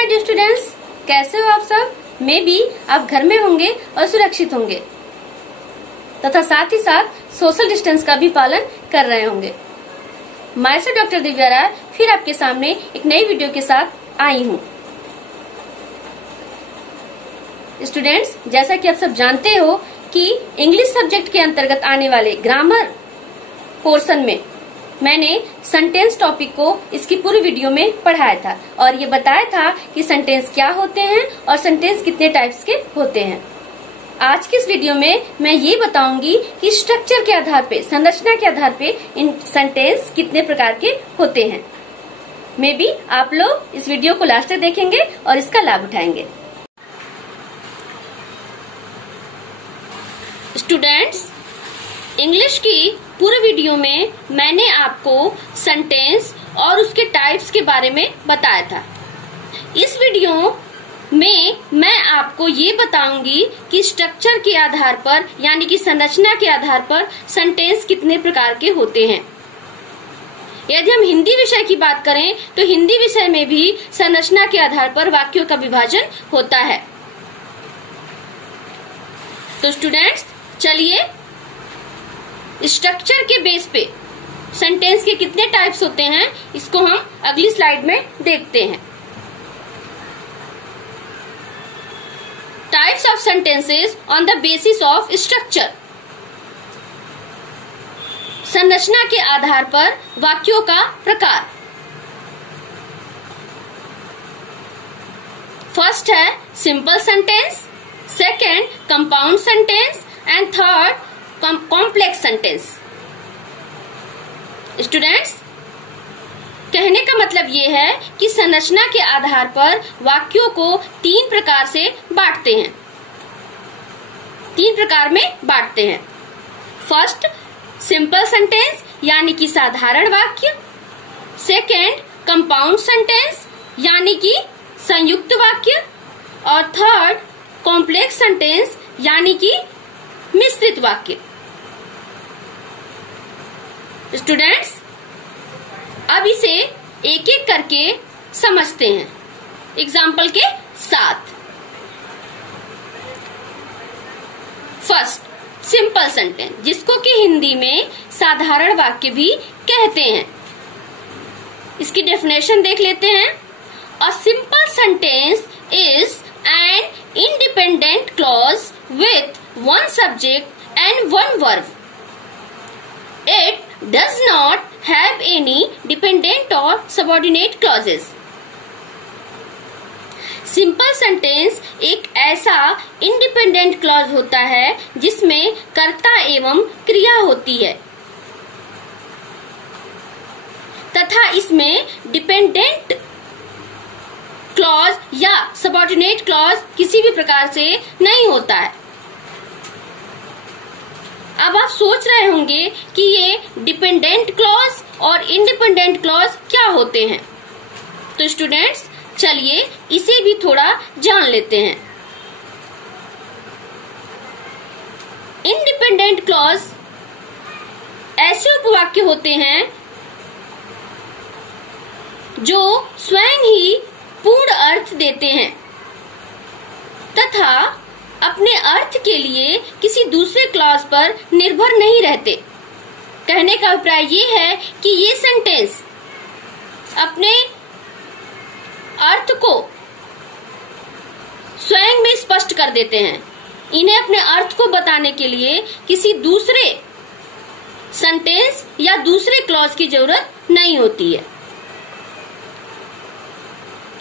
My dear students, कैसे हो आप सब। मे बी आप घर में होंगे और सुरक्षित होंगे तथा साथ ही साथ सोशल डिस्टेंस का भी पालन कर रहे होंगे। मैं से डॉक्टर दिव्या राय फिर आपके सामने एक नई वीडियो के साथ आई हूँ। स्टूडेंट्स, जैसा कि आप सब जानते हो कि इंग्लिश सब्जेक्ट के अंतर्गत आने वाले ग्रामर पोर्शन में मैंने सेंटेंस टॉपिक को इसकी पूरी वीडियो में पढ़ाया था और ये बताया था कि सेंटेंस क्या होते हैं और सेंटेंस कितने टाइप्स के होते हैं। आज की इस वीडियो में मैं ये बताऊंगी कि स्ट्रक्चर के आधार पे, संरचना के आधार पे इन सेंटेंस कितने प्रकार के होते हैं। मे बी आप लोग इस वीडियो को लास्ट तक देखेंगे और इसका लाभ उठाएंगे। स्टूडेंट्स, इंग्लिश की पूरे वीडियो में मैंने आपको सेंटेंस और उसके टाइप्स के बारे में बताया था। इस वीडियो में मैं आपको ये बताऊंगी कि स्ट्रक्चर के आधार पर यानी कि संरचना के आधार पर सेंटेंस कितने प्रकार के होते हैं। यदि हम हिंदी विषय की बात करें तो हिंदी विषय में भी संरचना के आधार पर वाक्यों का विभाजन होता है। तो स्टूडेंट्स, चलिए स्ट्रक्चर के बेस पे सेंटेंस के कितने टाइप्स होते हैं इसको हम अगली स्लाइड में देखते हैं। Types of sentences on the basis of structure. संरचना के आधार पर वाक्यों का प्रकार। फर्स्ट है simple sentence, second compound sentence and third complex sentence. Students, कहने का मतलब ये है कि संरचना के आधार पर वाक्यों को तीन प्रकार से बांटते हैं, तीन प्रकार में बांटते हैं। फर्स्ट सिंपल सेंटेंस यानी कि साधारण वाक्य, सेकेंड कंपाउंड सेंटेंस यानी कि संयुक्त वाक्य और थर्ड कॉम्प्लेक्स सेंटेंस यानी कि मिश्रित वाक्य। स्टूडेंट्स, अब इसे एक एक करके समझते हैं एग्जाम्पल के साथ। फर्स्ट सिंपल सेंटेंस, जिसको कि हिंदी में साधारण वाक्य भी कहते हैं। इसकी डेफिनेशन देख लेते हैं। A simple sentence is an independent clause with one subject and one verb. It does not have any dependent or subordinate clauses. Simple sentence एक ऐसा इंडिपेंडेंट क्लॉज होता है जिसमें कर्ता एवं क्रिया होती है तथा इसमें डिपेंडेंट क्लॉज या सबऑर्डिनेट क्लॉज किसी भी प्रकार से नहीं होता है। अब आप सोच रहे होंगे कि ये डिपेंडेंट क्लॉज और इंडिपेंडेंट क्लॉज क्या होते हैं। तो स्टूडेंट्स, चलिए इसे भी थोड़ा जान लेते हैं। इंडिपेंडेंट क्लॉज ऐसे उपवाक्य होते हैं जो स्वयं ही पूर्ण अर्थ देते हैं तथा अपने अर्थ के लिए किसी दूसरे क्लॉज पर निर्भर नहीं रहते। कहने का अभिप्राय ये है कि ये सेंटेंस अपने अर्थ को स्वयं में स्पष्ट कर देते हैं। इन्हें अपने अर्थ को बताने के लिए किसी दूसरे सेंटेंस या दूसरे क्लॉज की जरूरत नहीं होती है।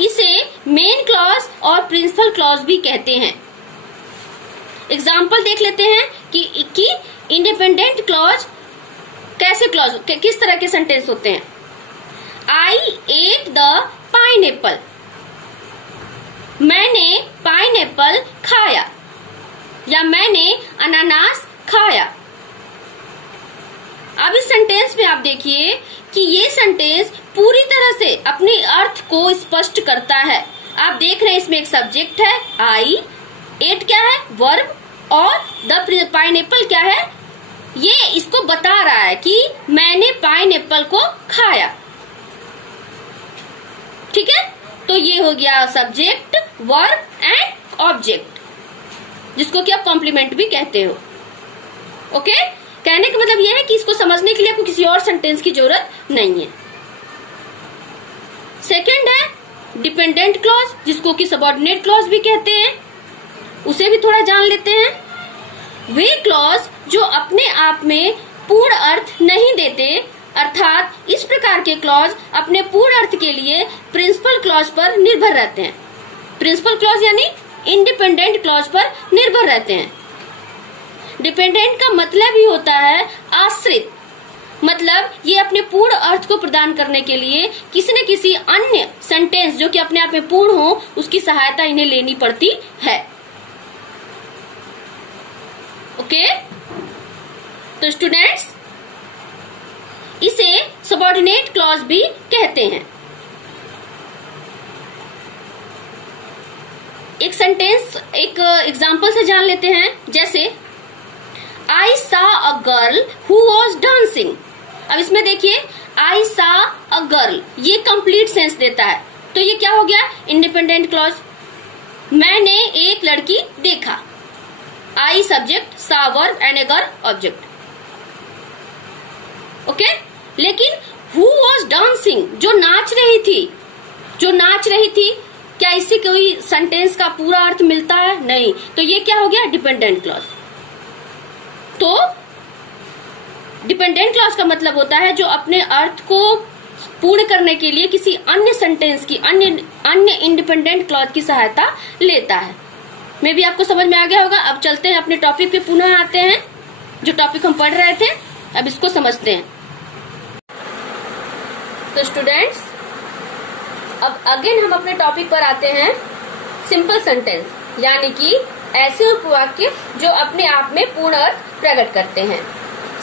इसे मेन क्लॉज और प्रिंसिपल क्लॉज भी कहते हैं। एग्जाम्पल देख लेते हैं कि इंडिपेंडेंट क्लॉज कैसे क्लॉज किस तरह के सेंटेंस होते हैं। आई एट द पाइनएप्पल, मैंने पाइनएप्पल खाया या मैंने अनानास खाया। अब इस सेंटेंस में आप देखिए कि ये सेंटेंस पूरी तरह से अपने अर्थ को स्पष्ट करता है। आप देख रहे हैं इसमें एक सब्जेक्ट है आई, एट क्या है वर्ब और द पाइनएप्पल क्या है, ये इसको बता रहा है कि मैंने पाइनएप्पल को खाया। ठीक है, तो ये हो गया सब्जेक्ट, वर्ब एंड ऑब्जेक्ट, जिसको कि आप कॉम्प्लीमेंट भी कहते हो। ओके, कहने का मतलब ये है कि इसको समझने के लिए आपको किसी और सेंटेंस की जरूरत नहीं है। सेकंड है डिपेंडेंट क्लॉज, जिसको कि सबऑर्डिनेट क्लॉज भी कहते हैं, उसे भी थोड़ा जान लेते हैं। वे क्लॉज जो अपने आप में पूर्ण अर्थ नहीं देते, अर्थात इस प्रकार के क्लॉज अपने पूर्ण अर्थ के लिए प्रिंसिपल क्लॉज पर निर्भर रहते हैं। प्रिंसिपल क्लॉज यानी इंडिपेंडेंट क्लॉज पर निर्भर रहते हैं। डिपेंडेंट का मतलब ही होता है आश्रित, मतलब ये अपने पूर्ण अर्थ को प्रदान करने के लिए किसी न किसी अन्य सेंटेंस जो कि अपने आप में पूर्ण हो, उसकी सहायता इन्हें लेनी पड़ती है। ओके, तो स्टूडेंट्स, इसे सबऑर्डिनेट क्लॉज भी कहते हैं। एक सेंटेंस एक एग्जांपल से जान लेते हैं, जैसे I saw a girl who was dancing। अब इसमें देखिए I saw a girl, ये कंप्लीट सेंस देता है, तो ये क्या हो गया? Independent clause. मैंने एक लड़की देखा, I subject, saw verb and a girl object. Okay, लेकिन who was dancing, जो नाच रही थी, क्या इससे कोई सेंटेंस का पूरा अर्थ मिलता है? नहीं, तो ये क्या हो गया? Dependent clause. तो डिपेंडेंट क्लॉज का मतलब होता है जो अपने अर्थ को पूर्ण करने के लिए किसी अन्य सेंटेंस की, अन्य इंडिपेंडेंट क्लॉज की सहायता लेता है। मे भी आपको समझ में आ गया होगा। अब चलते हैं अपने टॉपिक पे, पुनः आते हैं जो टॉपिक हम पढ़ रहे थे, अब इसको समझते हैं। तो स्टूडेंट्स, अब अगेन हम अपने टॉपिक पर आते हैं, सिंपल सेंटेंस, यानी कि ऐसे उपवाक्य जो अपने आप में पूर्ण अर्थ प्रकट करते हैं,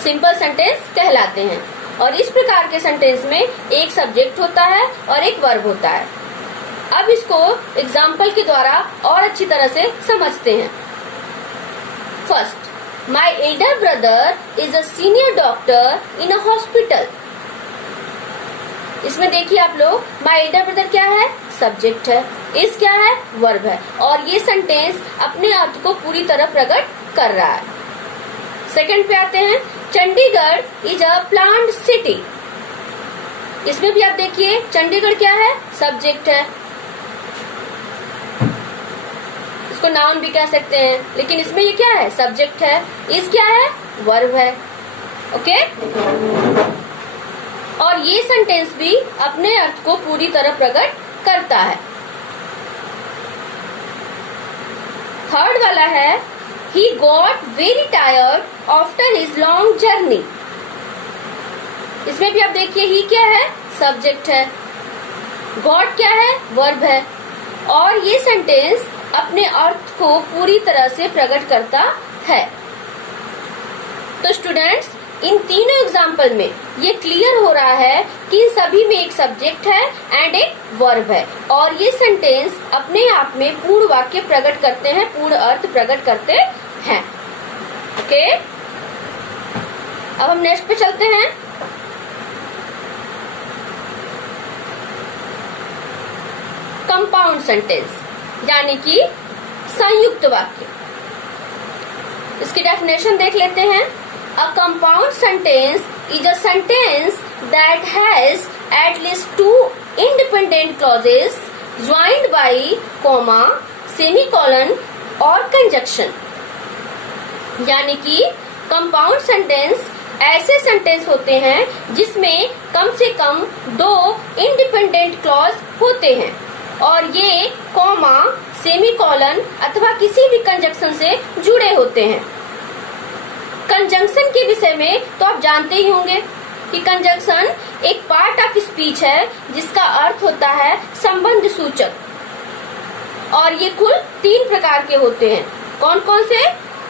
सिंपल सेंटेंस कहलाते हैं। और इस प्रकार के सेंटेंस में एक सब्जेक्ट होता है और एक वर्ब होता है। अब इसको एग्जाम्पल के द्वारा और अच्छी तरह से समझते हैं। First, my elder brother is a senior doctor in a hospital. इसमें देखिए आप लोग, माई एल्डर ब्रदर क्या है? सब्जेक्ट है, इस क्या है? वर्ब है, और ये सेंटेंस अपने अर्थ को पूरी तरह प्रकट कर रहा है। सेकंड पे आते हैं, Chandigarh is a plant city. इसमें भी आप देखिए, चंडीगढ़ क्या है? सब्जेक्ट है, इसको नाउन भी कह सकते हैं, लेकिन इसमें ये क्या है? सब्जेक्ट है, इस क्या है? वर्ब है। ओके, और ये सेंटेंस भी अपने अर्थ को पूरी तरह प्रकट करता है। थर्ड वाला है, he got very tired after his long journey। इसमें भी आप देखिए, he क्या है? सब्जेक्ट है, got क्या है? वर्ब है, और ये सेंटेंस अपने अर्थ को पूरी तरह से प्रकट करता है। तो स्टूडेंट्स, इन तीनों एग्जाम्पल में ये क्लियर हो रहा है कि इन सभी में एक सब्जेक्ट है एंड एक वर्ब है, और ये सेंटेंस अपने आप में पूर्ण वाक्य प्रकट करते हैं, पूर्ण अर्थ प्रकट करते हैं। ओके, अब हम नेक्स्ट पे चलते हैं। कंपाउंड सेंटेंस, यानी कि संयुक्त वाक्य। इसकी डेफिनेशन देख लेते हैं। A compound sentence is a sentence that has at least two independent clauses joined by comma, semicolon और conjunction। यानी कि कंपाउंड सेंटेंस ऐसे सेंटेंस होते हैं जिसमें कम से कम दो इंडिपेंडेंट क्लॉज होते हैं, और ये कॉमा, सेमीकोलन अथवा किसी भी कंजंक्शन से जुड़े होते हैं। कंजंक्शन के विषय में तो आप जानते ही होंगे कि कंजंक्शन एक पार्ट ऑफ स्पीच है जिसका अर्थ होता है संबंध सूचक, और ये कुल 3 प्रकार के होते हैं। कौन कौन से?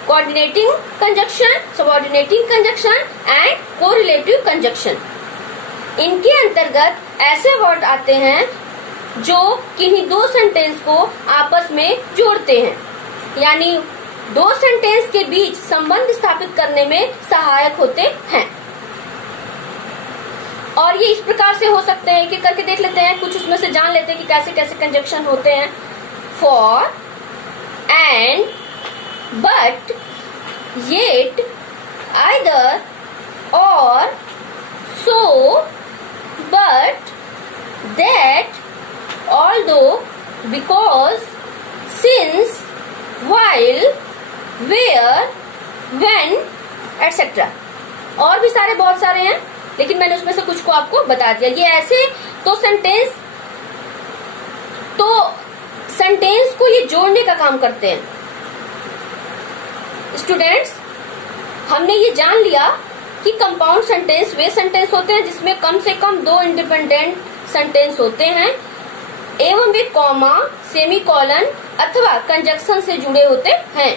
Coordinating conjunction, subordinating conjunction and correlative conjunction. इनके अंतर्गत ऐसे वर्ड आते हैं जो किन्हीं दो सेंटेंस को आपस में जोड़ते हैं, यानी दो सेंटेंस के बीच संबंध स्थापित करने में सहायक होते हैं। और ये इस प्रकार से हो सकते हैं कि करके देख लेते हैं, कुछ उसमें से जान लेते हैं कि कैसे कैसे कंजक्शन होते हैं। For, and, but, yet, either, or, so, but, that, although, because, since, while, where, when, etcetera. और भी सारे बहुत सारे हैं, लेकिन मैंने उसमें से कुछ को आपको बता दिया। ये ऐसे तो सेंटेंस को ये जोड़ने का काम करते हैं। स्टूडेंट्स, हमने ये जान लिया कि कंपाउंड सेंटेंस वे सेंटेंस होते हैं जिसमें कम से कम 2 इंडिपेंडेंट सेंटेंस होते हैं एवं वे कॉमा, सेमीकोलन अथवा कंजक्शन से जुड़े होते हैं।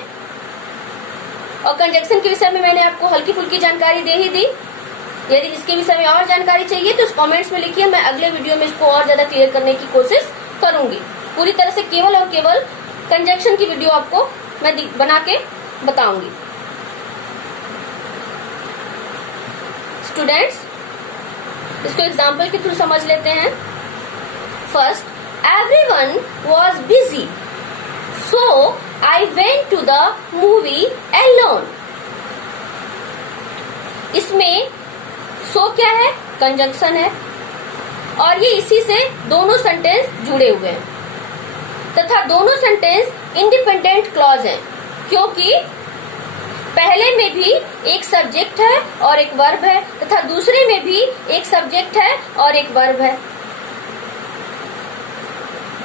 और कंजक्शन के विषय में मैंने आपको हल्की फुल्की जानकारी दे ही दी। यदि इसके विषय में और जानकारी चाहिए तो कमेंट्स में लिखिए, मैं अगले वीडियो में इसको और ज्यादा क्लियर करने की कोशिश करूंगी। पूरी तरह से केवल और केवल कंजक्शन की वीडियो आपको मैं बना के बताऊंगी। स्टूडेंट्स, इसको एग्जाम्पल के थ्रू समझ लेते हैं। First, everyone was busy, so I went to the movie alone. इसमें so क्या है? कंजंक्शन है और ये इसी से दोनों सेंटेंस जुड़े हुए हैं तथा दोनों सेंटेंस इंडिपेंडेंट क्लॉज हैं, क्योंकि पहले में भी एक सब्जेक्ट है और एक वर्ब है तथा दूसरे में भी एक सब्जेक्ट है और एक वर्ब है।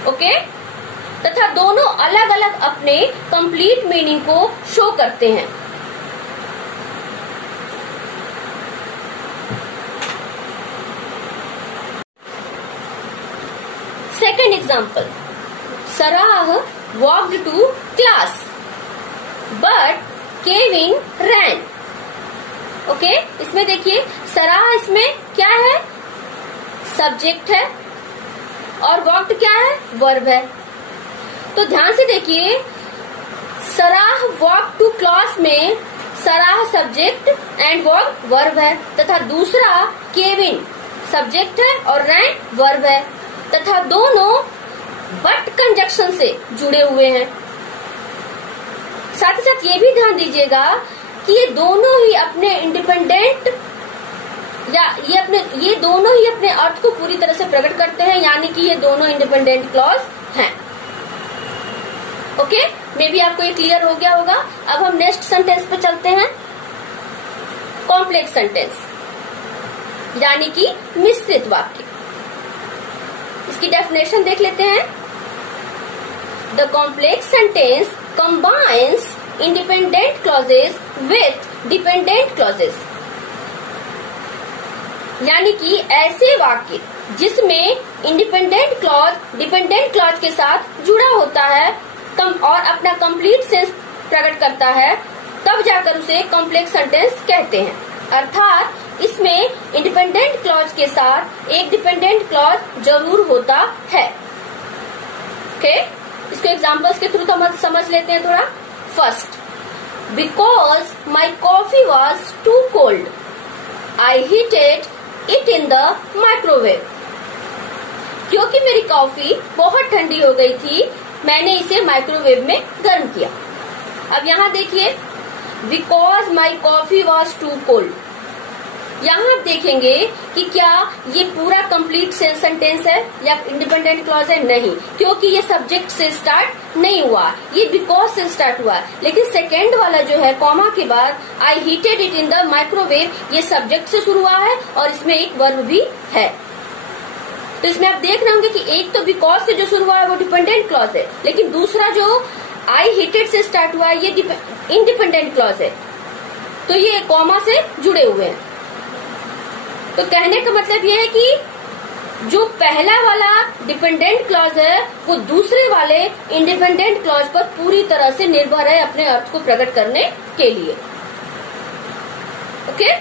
ओके, तथा दोनों अलग अलग अपने कंप्लीट मीनिंग को शो करते हैं। Second example, Sarah walked to class but Kevin ran. Okay, इसमें देखिए सराह इसमें क्या है? सब्जेक्ट है और वॉक्ड क्या है? वर्ब है। तो ध्यान से देखिए, सराह वॉक टू क्लास में Sarah subject and walk verb है तथा दूसरा केविन सब्जेक्ट है और रैन वर्ब है तथा दोनों बट कंजक्शन से जुड़े हुए हैं। साथ ही साथ ये भी ध्यान दीजिएगा कि ये दोनों ही अपने इंडिपेंडेंट या ये दोनों ही अपने अर्थ को पूरी तरह से प्रकट करते हैं, यानी कि ये दोनों इंडिपेंडेंट क्लॉज हैं। ओके, मे बी आपको ये क्लियर हो गया होगा। अब हम नेक्स्ट सेंटेंस पे चलते हैं, कॉम्प्लेक्स सेंटेंस यानी कि मिश्रित वाक्य। इसकी डेफिनेशन देख लेते हैं। The complex sentence combines independent clauses with dependent clauses, यानी कि ऐसे वाक्य जिसमें इंडिपेंडेंट क्लॉज डिपेंडेंट क्लॉज के साथ जुड़ा होता है और अपना कंप्लीट सेंस प्रकट करता है, तब जाकर उसे कॉम्प्लेक्स सेंटेंस कहते हैं। अर्थात इसमें इंडिपेंडेंट क्लॉज के साथ एक डिपेंडेंट क्लॉज जरूर होता है। ओके, इसको एग्जांपल्स के थ्रू समझ लेते हैं थोड़ा। First, because my coffee was too cold I heated it in the microwave. क्योंकि मेरी कॉफी बहुत ठंडी हो गई थी, मैंने इसे माइक्रोवेव में गर्म किया। अब यहाँ देखिए, because my coffee was too cold, यहाँ आप देखेंगे कि क्या ये पूरा कंप्लीट सेंटेंस है या इंडिपेंडेंट क्लॉज है? नहीं, क्योंकि ये सब्जेक्ट से स्टार्ट नहीं हुआ, ये बिकॉज से स्टार्ट हुआ। लेकिन सेकेंड वाला जो है कॉमा के बाद I heated it in the microwave, ये सब्जेक्ट से शुरू हुआ है और इसमें एक वर्ब भी है। तो इसमें आप देख रहे होंगे कि एक तो बिकॉज से जो शुरू हुआ है वो डिपेंडेंट क्लॉज है, लेकिन दूसरा जो आई हीटेड से स्टार्ट हुआ है ये इंडिपेंडेंट क्लॉज है। तो ये कॉमा से जुड़े हुए हैं। तो कहने का मतलब ये है कि जो पहला वाला डिपेंडेंट क्लॉज है वो दूसरे वाले इंडिपेंडेंट क्लॉज पर पूरी तरह से निर्भर है अपने अर्थ को प्रकट करने के लिए। ओके,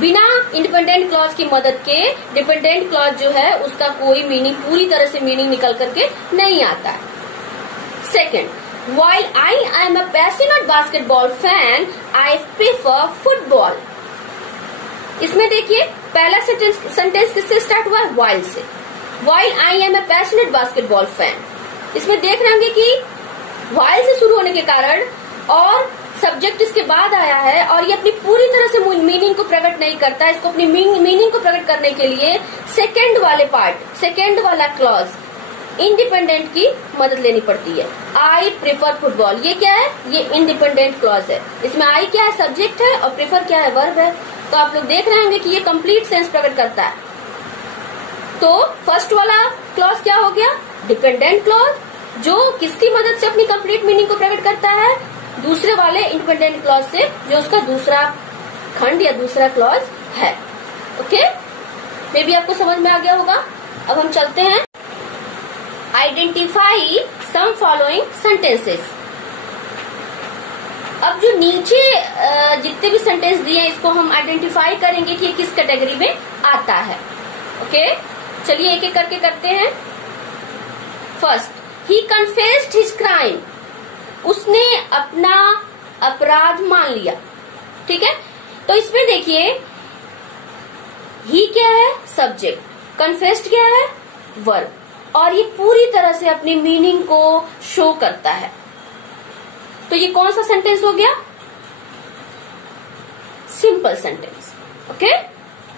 बिना इंडिपेंडेंट क्लॉज की मदद के डिपेंडेंट क्लॉज जो है उसका कोई मीनिंग, पूरी तरह से मीनिंग निकल करके नहीं आता है। Second, while I am a passionate basketball fan, I prefer football. इसमें देखिए पहला सेंटेंस किससे स्टार्ट हुआ है? व्हाइल से। While I am a passionate basketball fan. इसमें देख रहे होंगे कि व्हाइल से शुरू होने के कारण और सब्जेक्ट इसके बाद आया है और ये अपनी पूरी तरह से मीनिंग को प्रकट नहीं करता है। इसको अपनी मीनिंग को प्रकट करने के लिए सेकेंड वाला क्लॉज इंडिपेंडेंट की मदद लेनी पड़ती है। आई प्रेफर फुटबॉल, ये क्या है? ये इंडिपेंडेंट क्लॉज है। इसमें आई क्या है? सब्जेक्ट है और प्रेफर क्या है? वर्ब है। तो आप लोग देख रहे होंगे कि ये कंप्लीट सेंस प्रकट करता है। तो फर्स्ट वाला क्लॉज क्या हो गया? डिपेंडेंट क्लॉज, जो किसकी मदद से अपनी कंप्लीट मीनिंग को प्रकट करता है? दूसरे वाले इंडिपेंडेंट क्लॉज से, जो उसका दूसरा खंड या दूसरा क्लॉज है। ओके, मे बी आपको समझ में आ गया होगा। अब हम चलते हैं आइडेंटिफाई सम फॉलोइंग सेंटेंसेस। अब जो नीचे जितने भी सेंटेंस दिए हैं इसको हम आइडेंटिफाई करेंगे कि ये किस कैटेगरी में आता है। ओके, चलिए एक एक करके करते हैं। फर्स्ट, ही कन्फेस्ड हिज क्राइम, उसने अपना अपराध मान लिया। ठीक है, तो इसमें देखिए ही क्या है? सब्जेक्ट, कन्फेस्ड क्या है? वर्ब, और ये पूरी तरह से अपनी मीनिंग को शो करता है। तो ये कौन सा सेंटेंस हो गया? Simple sentence. Okay,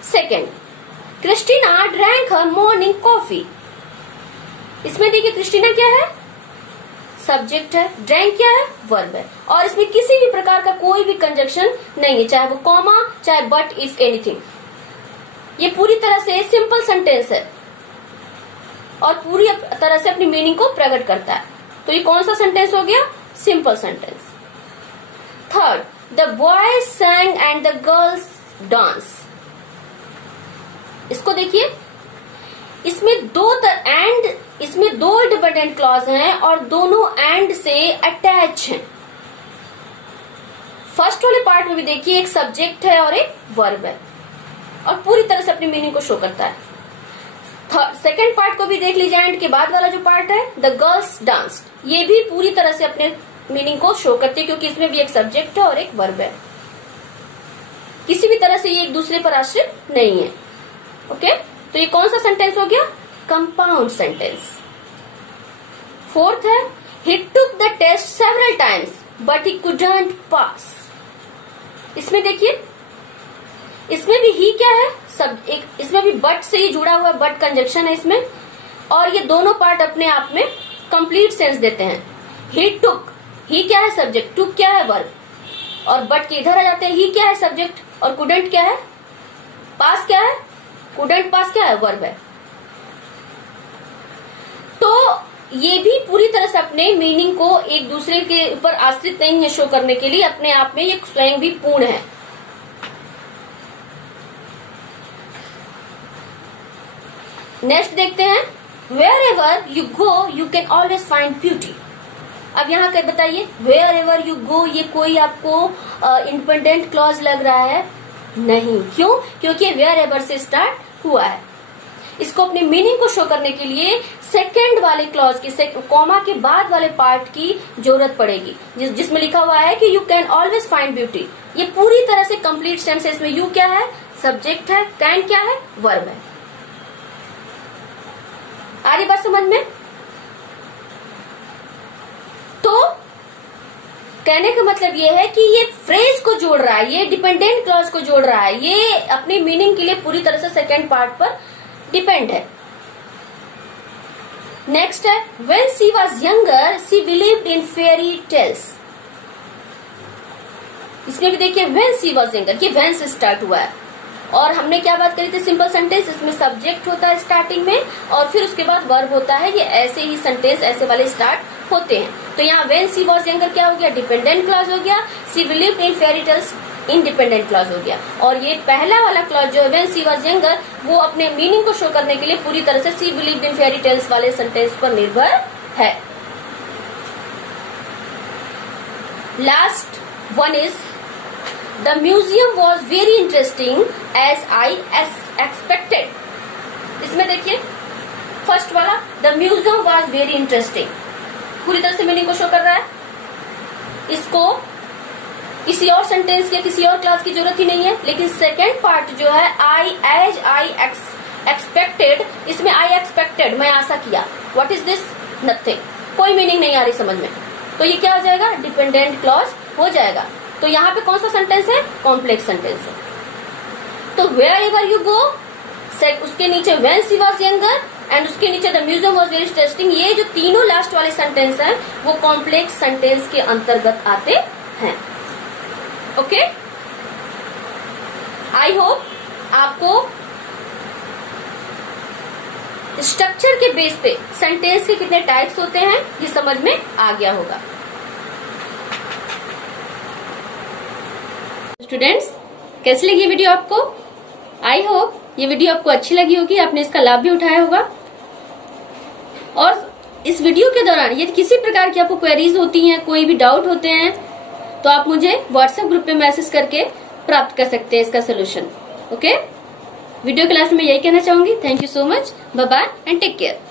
second, Christina drank her morning coffee. इसमें देखिए क्रिस्टीना क्या है? सब्जेक्ट है, ड्रैंक क्या है? वर्ब है, और इसमें किसी भी प्रकार का कोई भी कंजक्शन नहीं है, चाहे वो कॉमा, चाहे बट, इफ, एनीथिंग। ये पूरी तरह से सिंपल सेंटेंस है और पूरी तरह से अपनी मीनिंग को प्रकट करता है। तो ये कौन सा सेंटेंस हो गया? Simple sentence. Third, the boys sang and the girls dance. इसको देखिए, इसमें दो डिपेंडेंट क्लॉज हैं और दोनों एंड से अटैच हैं। फर्स्ट वाले पार्ट में भी देखिए एक सब्जेक्ट है और एक वर्ब है और पूरी तरह से अपनी मीनिंग को शो करता है। सेकेंड पार्ट को भी देख लीजिए, एंड के बाद वाला जो पार्ट है द गर्ल्स डांस, ये भी पूरी तरह से अपने मीनिंग को शो करती है क्योंकि इसमें भी एक सब्जेक्ट है और एक वर्ब है। किसी भी तरह से ये एक दूसरे पर आश्रित नहीं है। ओके, तो ये कौन सा सेंटेंस हो गया? Compound sentence. फोर्थ है, he took the test several times but he couldn't pass. इसमें देखिए, इसमें भी ही क्या है? इसमें भी बट से ही जुड़ा हुआ बट कंजक्शन है इसमें, और ये दोनों पार्ट अपने आप में कंप्लीट सेंस देते हैं। ही टुक, ही क्या है? सब्जेक्ट, टुक क्या है? वर्ब, और बट के इधर आ जाते हैं। ही क्या है? सब्जेक्ट, और कुडंट क्या है? पास क्या है? कुडंट पास क्या है? वर्ब है। तो ये भी पूरी तरह से अपने मीनिंग को एक दूसरे के ऊपर आश्रित नहीं है शो करने के लिए, अपने आप में ये स्वयं भी पूर्ण है। नेक्स्ट देखते हैं, wherever you go you can always find beauty. अब यहाँ कर बताइए, वेयर एवर यू गो, ये कोई आपको इंडिपेंडेंट क्लॉज लग रहा है? नहीं। क्यों? क्योंकि वेयर एवर से स्टार्ट हुआ है। इसको अपनी मीनिंग को शो करने के लिए सेकेंड वाले क्लॉज की, कॉमा के बाद वाले पार्ट की जरूरत पड़ेगी, जिसमें लिखा हुआ है कि you can always find beauty. ये पूरी तरह से कंप्लीट सेंस है। इसमें यू क्या है? सब्जेक्ट है, कैन क्या है? वर्ब है। आ रही बात समझ में? तो कहने का मतलब ये है कि ये फ्रेज को जोड़ रहा है, ये डिपेंडेंट क्लॉज को जोड़ रहा है, ये अपनी मीनिंग के लिए पूरी तरह से सेकेंड पार्ट पर डिपेंड है। नेक्स्ट है, when she was younger she believed in fairy tales. इसमें भी देखिए व्हेन शी वॉज यंगर, ये व्हेन से स्टार्ट हुआ है, और हमने क्या बात करी थी? सिंपल सेंटेंस, इसमें सब्जेक्ट होता है स्टार्टिंग में और फिर उसके बाद वर्ब होता है। ये ऐसे ही सेंटेंस ऐसे वाले स्टार्ट होते हैं। तो यहाँ व्हेन शी वॉज यंगर क्या हो गया? डिपेंडेंट क्लॉज हो गया। She believed in fairy tales independent clause हो गया। और ये पहला वाला क्लॉज जो है व्हेन शी वॉज यंगर, वो अपने मीनिंग को शो करने के लिए पूरी तरह से she believed in fairy tales वाले सेंटेंस पर निर्भर है। Last one is The museum was very interesting as I expected. इसमें देखिए फर्स्ट वाला The museum was very interesting पूरी तरह से मीनिंग को शो कर रहा है। इसको किसी और सेंटेंस या किसी और क्लास की जरूरत ही नहीं है। लेकिन सेकेंड पार्ट जो है आई एक्सपेक्टेड, इसमें आई एक्सपेक्टेड, मैं आशा किया, व्हाट इज दिस, नथिंग, कोई मीनिंग नहीं आ रही समझ में, तो ये क्या हो जाएगा, डिपेंडेंट क्लॉज हो जाएगा। तो यहाँ पे कौन सा सेंटेंस है, कॉम्प्लेक्स सेंटेंस है। तो वेयर एवर यू गो, उसके नीचे when she was younger and उसके नीचे the museum was very interesting, ये जो तीनों लास्ट वाले सेंटेंस हैं वो कॉम्प्लेक्स सेंटेंस के अंतर्गत आते हैं। ओके, आई होप आपको स्ट्रक्चर के बेस पे सेंटेंस के कितने टाइप्स होते हैं ये समझ में आ गया होगा। स्टूडेंट्स, कैसी लगी वीडियो आपको? आई होप ये वीडियो आपको अच्छी लगी होगी, आपने इसका लाभ भी उठाया होगा। और इस वीडियो के दौरान यदि किसी प्रकार की आपको क्वेरीज होती हैं, कोई भी डाउट होते हैं, तो आप मुझे व्हाट्सएप ग्रुप पे मैसेज करके प्राप्त कर सकते हैं इसका सोल्यूशन। ओके, वीडियो के लास्ट में यही कहना चाहूंगी, thank you so much, bye bye and take care.